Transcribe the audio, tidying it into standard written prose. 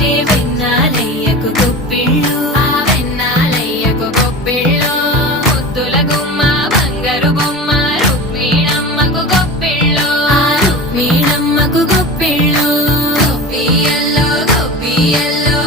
మురిపించే వెన్నాలయ్యకు గొప్పిళ్ళు, ఆ వెన్నాలయ్యకు గొప్పిళ్ళు. ముద్దుల గుమ్మ బంగారు బొమ్మ రుక్మిణమ్మకు గొప్పిళ్ళు, ఆ రుక్మిణమ్మకు గొప్పిళ్ళు. గొప్పియల్లో గొప్పియల్లో